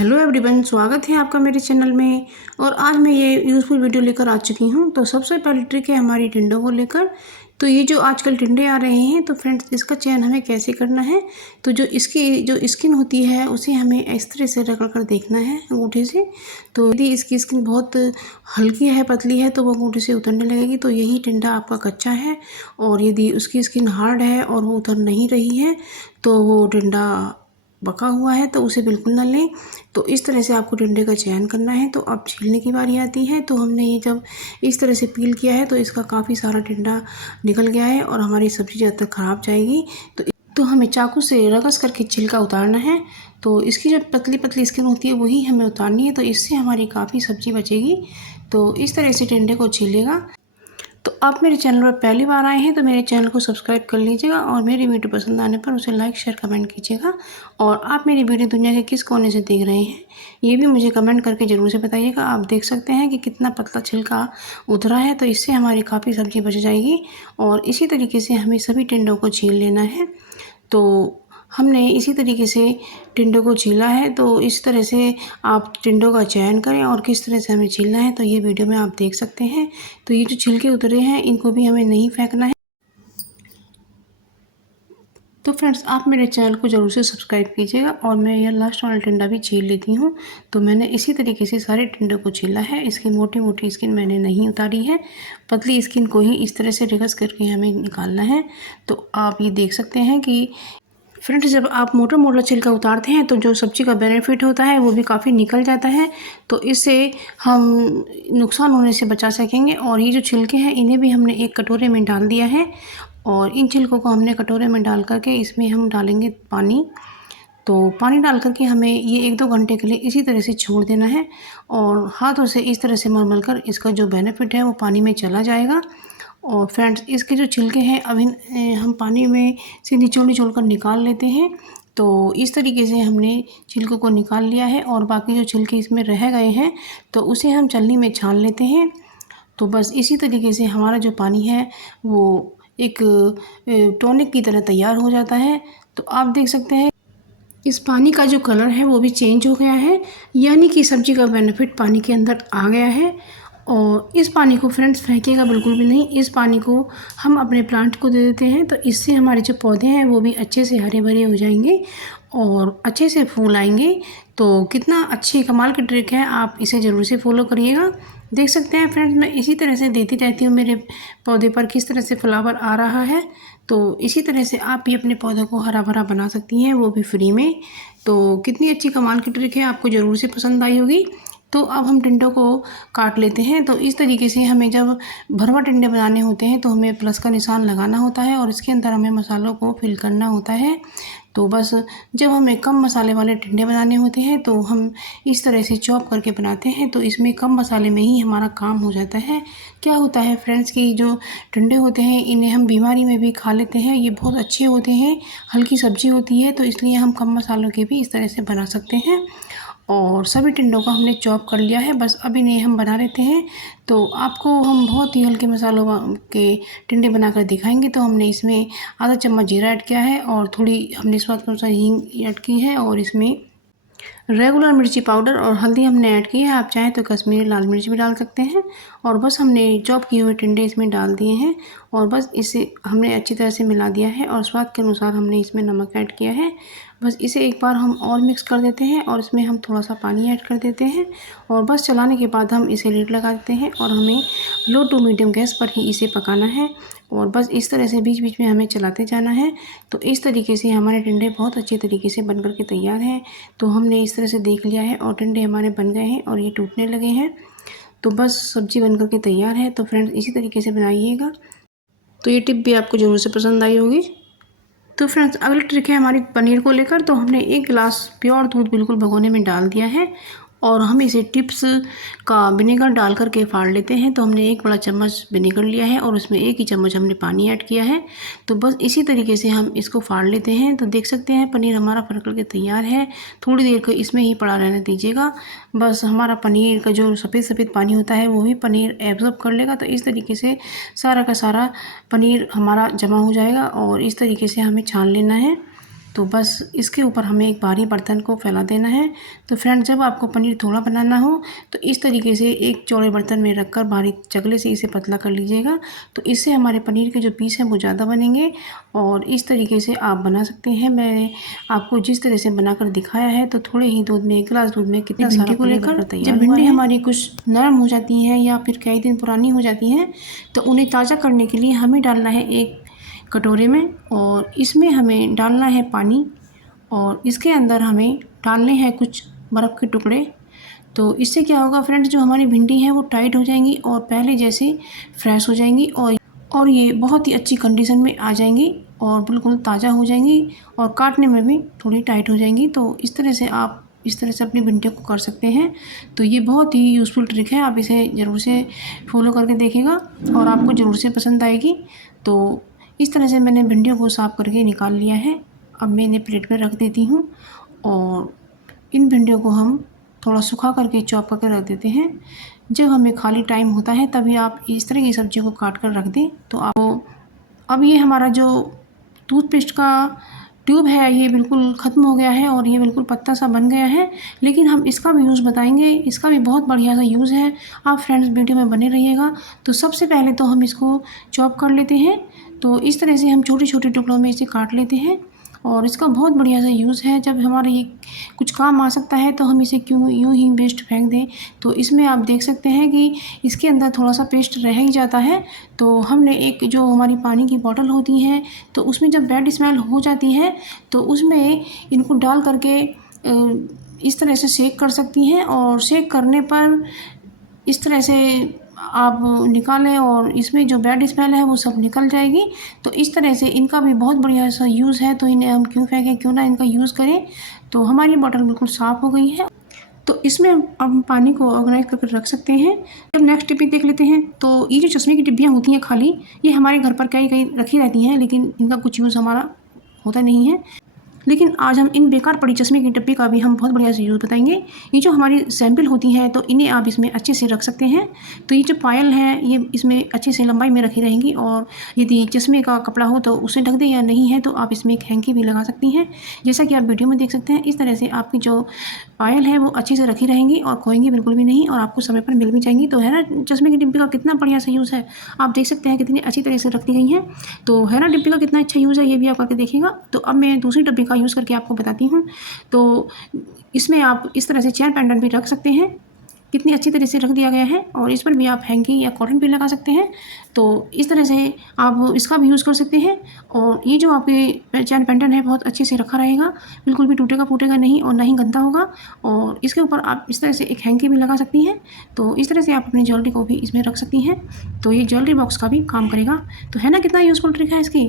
Hello everyone, स्वागत है आपका मेरे चैनल में। और आज मैं ये यूज़फुल वीडियो लेकर आ चुकी हूँ। तो सबसे पहली ट्रिक है हमारी टिंडों को लेकर। तो ये जो आजकल टिंडे आ रहे हैं, तो फ्रेंड्स इसका चयन हमें कैसे करना है। तो जो इसकी जो स्किन होती है उसे हमें इस तरह से रगड़ कर देखना है अंगूठे से। तो यदि इसकी स्किन बहुत हल्की है, पतली है, तो वो अंगूठे से उतरने लगेगी, तो यही टिंडा आपका कच्चा है। और यदि उसकी स्किन हार्ड है और वो उतर नहीं रही है, तो वो टिंडा पका हुआ है, तो उसे बिल्कुल ना लें। तो इस तरह से आपको टिंडे का चयन करना है। तो अब छीलने की बारी आती है। तो हमने ये जब इस तरह से पील किया है तो इसका काफ़ी सारा टिंडा निकल गया है और हमारी सब्ज़ी जब तक ख़राब जाएगी। तो हमें चाकू से रगस करके छिलका उतारना है। तो इसकी जो पतली पतली स्किन होती है वही हमें उतारनी है। तो इससे हमारी काफ़ी सब्ज़ी बचेगी। तो इस तरह से टिंडे को छीलेगा। तो आप मेरे चैनल पर पहली बार आए हैं तो मेरे चैनल को सब्सक्राइब कर लीजिएगा और मेरी वीडियो पसंद आने पर उसे लाइक शेयर कमेंट कीजिएगा। और आप मेरी वीडियो दुनिया के किस कोने से देख रहे हैं ये भी मुझे कमेंट करके ज़रूर से बताइएगा। आप देख सकते हैं कि कितना पतला छिलका उतरा है। तो इससे हमारी काफ़ी सब्ज़ी बच जाएगी। और इसी तरीके से हमें सभी टिंडों को छील लेना है। तो हमने इसी तरीके से टिंडों को छीला है। तो इस तरह से आप टिंडों का चयन करें और किस तरह से हमें छीलना है तो ये वीडियो में आप देख सकते हैं। तो ये जो छिलके उतरे हैं इनको भी हमें नहीं फेंकना है। तो फ्रेंड्स आप मेरे चैनल को ज़रूर से सब्सक्राइब कीजिएगा। और मैं यह लास्ट वाला टिंडा भी छील लेती हूँ। तो मैंने इसी तरीके से सारे टिंडों को छीला है। इसकी मोटी मोटी स्किन मैंने नहीं उतारी है, पतली स्किन को ही इस तरह से रिगस करके हमें निकालना है। तो आप ये देख सकते हैं कि फ्रेंड्स जब आप मोटा मोटा छिलका उतारते हैं तो जो सब्ज़ी का बेनिफिट होता है वो भी काफ़ी निकल जाता है। तो इससे हम नुकसान होने से बचा सकेंगे। और ये जो छिलके हैं इन्हें भी हमने एक कटोरे में डाल दिया है। और इन छिलकों को हमने कटोरे में डाल करके इसमें हम डालेंगे पानी। तो पानी डाल करके हमें ये 1-2 घंटे के लिए इसी तरह से छोड़ देना है। और हाथों से इस तरह से मल कर इसका जो बेनिफिट है वो पानी में चला जाएगा। और फ्रेंड्स इसके जो छिलके हैं अभी हम पानी में से निचोड़ कर निकाल लेते हैं। तो इस तरीके से हमने छिलकों को निकाल लिया है। और बाकी जो छिलके इसमें रह गए हैं तो उसे हम छलनी में छान लेते हैं। तो बस इसी तरीके से हमारा जो पानी है वो एक टॉनिक की तरह तैयार हो जाता है। तो आप देख सकते हैं इस पानी का जो कलर है वो भी चेंज हो गया है, यानी कि सब्ज़ी का बेनिफिट पानी के अंदर आ गया है। और इस पानी को फ्रेंड्स फेंकिएगा बिल्कुल भी नहीं। इस पानी को हम अपने प्लांट को दे देते हैं। तो इससे हमारे जो पौधे हैं वो भी अच्छे से हरे भरे हो जाएंगे और अच्छे से फूल आएंगे। तो कितना अच्छी कमाल की ट्रिक है, आप इसे ज़रूर से फॉलो करिएगा। देख सकते हैं फ्रेंड्स मैं इसी तरह से देती रहती हूँ मेरे पौधे पर किस तरह से फ्लावर आ रहा है। तो इसी तरह से आप भी अपने पौधों को हरा भरा बना सकती हैं, वो भी फ्री में। तो कितनी अच्छी कमाल की ट्रिक है, आपको ज़रूर से पसंद आई होगी। तो अब हम टिंडों को काट लेते हैं। तो इस तरीके से हमें जब भरवा टिंडे बनाने होते हैं तो हमें प्लस का निशान लगाना होता है और इसके अंदर हमें मसालों को फिल करना होता है। तो बस जब हमें कम मसाले वाले टिंडे बनाने होते हैं तो हम इस तरह से चॉप करके बनाते हैं। तो इसमें कम मसाले में ही हमारा काम हो जाता है। क्या होता है फ्रेंड्स कि जो टिंडे होते हैं इन्हें हम बीमारी में भी खा लेते हैं, ये बहुत अच्छे होते हैं, हल्की सब्जी होती है। तो इसलिए हम कम मसालों के भी इस तरह से बना सकते हैं। और सभी टिंडों को हमने चॉप कर लिया है, बस अब इन्हें हम बना लेते हैं। तो आपको हम बहुत ही हल्के मसालों के टिंडे बनाकर दिखाएंगे। तो हमने इसमें आधा चम्मच जीरा ऐड किया है और थोड़ी हमने स्वाद के अनुसार हींग ऐड की है। और इसमें रेगुलर मिर्ची पाउडर और हल्दी हमने ऐड की है। आप चाहें तो कश्मीरी लाल मिर्च भी डाल सकते हैं। और बस हमने चॉप किए हुए टिंडे इसमें डाल दिए हैं और बस इसे हमने अच्छी तरह से मिला दिया है। और स्वाद के अनुसार हमने इसमें नमक ऐड किया है। बस इसे एक बार हम और मिक्स कर देते हैं और इसमें हम थोड़ा सा पानी ऐड कर देते हैं। और बस चलाने के बाद हम इसे लीड लगा देते हैं और हमें लो टू मीडियम गैस पर ही इसे पकाना है। और बस इस तरह से बीच बीच में हमें चलाते जाना है। तो इस तरीके से हमारे टिंडे बहुत अच्छे तरीके से बन कर के तैयार हैं। तो हमने इस तरह से देख लिया है और टिंडे हमारे बन गए हैं और ये टूटने लगे हैं। तो बस सब्ज़ी बन कर के तैयार है। तो फ्रेंड्स इसी तरीके से बनाइएगा। तो ये टिप भी आपको ज़रूर से पसंद आई होगी। तो फ्रेंड्स अगली ट्रिक है हमारी पनीर को लेकर। तो हमने 1 गिलास प्योर दूध बिल्कुल भगोने में डाल दिया है और हम इसे टिप्स का विनेगर डाल करके फाड़ लेते हैं। तो हमने 1 बड़ा चम्मच विनेगर लिया है और उसमें 1 ही चम्मच हमने पानी ऐड किया है। तो बस इसी तरीके से हम इसको फाड़ लेते हैं। तो देख सकते हैं पनीर हमारा फट करके तैयार है। थोड़ी देर को इसमें ही पड़ा रहने दीजिएगा। बस हमारा पनीर का जो सफ़ेद सफ़ेद पानी होता है वो भी पनीर एब्जॉर्ब कर लेगा। तो इस तरीके से सारा का सारा पनीर हमारा जमा हो जाएगा और इस तरीके से हमें छान लेना है। तो बस इसके ऊपर हमें एक भारी बर्तन को फैला देना है। तो फ्रेंड, जब आपको पनीर थोड़ा बनाना हो तो इस तरीके से एक चौड़े बर्तन में रखकर भारी चकले से इसे पतला कर लीजिएगा। तो इससे हमारे पनीर के जो पीस हैं वो ज़्यादा बनेंगे और इस तरीके से आप बना सकते हैं। मैंने आपको जिस तरह से बनाकर दिखाया है, तो थोड़े ही दूध में, 1 गिलास दूध में कितना सारा को लेकर जब भिंडी हमारी कुछ नरम हो जाती हैं या फिर कई दिन पुरानी हो जाती हैं, तो उन्हें ताज़ा करने के लिए हमें डालना है एक कटोरे में और इसमें हमें डालना है पानी और इसके अंदर हमें डालने हैं कुछ बर्फ़ के टुकड़े। तो इससे क्या होगा फ्रेंड्स, जो हमारी भिंडी है वो टाइट हो जाएंगी और पहले जैसे फ्रेश हो जाएंगी और ये बहुत ही अच्छी कंडीशन में आ जाएंगी और बिल्कुल ताज़ा हो जाएंगी और काटने में भी थोड़ी टाइट हो जाएंगी। तो इस तरह से आप अपनी भिंडियों को कर सकते हैं। तो ये बहुत ही यूज़फुल ट्रिक है, आप इसे ज़रूर से फॉलो करके देखिएगा और आपको ज़रूर से पसंद आएगी। तो इस तरह से मैंने भिंडियों को साफ़ करके निकाल लिया है। अब मैं इन्हें प्लेट में रख देती हूँ और इन भिंडियों को हम थोड़ा सूखा करके चॉप करके रख देते हैं। जब हमें खाली टाइम होता है तभी आप इस तरह की सब्ज़ी को काट कर रख दें। तो आप अब ये हमारा जो टूथपेस्ट का ट्यूब है ये बिल्कुल ख़त्म हो गया है और ये बिल्कुल पत्ता सा बन गया है, लेकिन हम इसका भी यूज़ बताएंगे। इसका भी बहुत बढ़िया सा यूज़ है। आप फ्रेंड्स वीडियो में बने रहिएगा। तो सबसे पहले तो हम इसको चॉप कर लेते हैं। तो इस तरह से हम छोटे छोटे टुकड़ों में इसे काट लेते हैं और इसका बहुत बढ़िया सा यूज़ है। जब हमारे ये कुछ काम आ सकता है तो हम इसे क्यों यूँ ही वेस्ट फेंक दें। तो इसमें आप देख सकते हैं कि इसके अंदर थोड़ा सा पेस्ट रह ही जाता है। तो हमने एक जो हमारी पानी की बॉटल होती है तो उसमें जब बैड स्मेल हो जाती है तो उसमें इनको डाल करके इस तरह से सेक कर सकती हैं और सेक करने पर इस तरह से आप निकालें और इसमें जो बैड स्मेल है वो सब निकल जाएगी। तो इस तरह से इनका भी बहुत बढ़िया सा यूज़ है। तो इन्हें हम क्यों फेंकें, क्यों ना इनका यूज़ करें। तो हमारी बॉटल बिल्कुल साफ़ हो गई है। तो इसमें हम पानी को ऑर्गेनाइज करके रख सकते हैं। तो नेक्स्ट टिप देख लेते हैं। तो ये जो चश्मे की डिब्बियाँ होती हैं खाली, ये हमारे घर पर कई कई रखी रहती हैं, लेकिन इनका कुछ यूज़ हमारा होता नहीं है। लेकिन आज हम इन बेकार पड़ी चश्मे की डिब्बी का भी हम बहुत बढ़िया से यूज़ बताएंगे। ये जो हमारी सैंपल होती हैं तो इन्हें आप इसमें अच्छे से रख सकते हैं। तो ये जो पायल है ये इसमें अच्छे से लंबाई में रखी रहेंगी और यदि चश्मे का कपड़ा हो तो उसे ढक दें, या नहीं है तो आप इसमें एक हैंकी भी लगा सकती हैं। जैसा कि आप वीडियो में देख सकते हैं, इस तरह से आपकी जो पायल है वो अच्छे से रखी रहेंगी और खोएंगी बिल्कुल भी नहीं और आपको समय पर मिल भी जाएंगी। तो है ना, चश्मे की डिब्बी का कितना बढ़िया सा यूज़ है। आप देख सकते हैं कितनी अच्छी तरह से रखी गई हैं। तो है ना, डिब्बी का कितना अच्छा यूज़ है, ये भी आप करके देखिएगा। तो अब मैं दूसरी डिब्बी का यूज़ करके आपको बताती हूँ। तो इसमें आप इस तरह से चेन पेंडेंट भी रख सकते हैं। कितनी अच्छी तरह से रख दिया गया है और इस पर भी आप हैंकी या कॉटन भी लगा सकते हैं। तो इस तरह से आप इसका भी यूज़ कर सकते हैं और ये जो आपके चैन पेंडेंट है बहुत अच्छे से रखा रहेगा, बिल्कुल भी टूटेगा फूटेगा नहीं और ना ही गंदा होगा। और इसके ऊपर आप इस तरह से एक हैंकी भी लगा सकती हैं। तो इस तरह से आप अपनी ज्वेलरी को भी इसमें रख सकती हैं। तो ये ज्वेलरी बॉक्स का भी काम करेगा। तो है ना, कितना यूज़फुल ट्रिक है इसकी।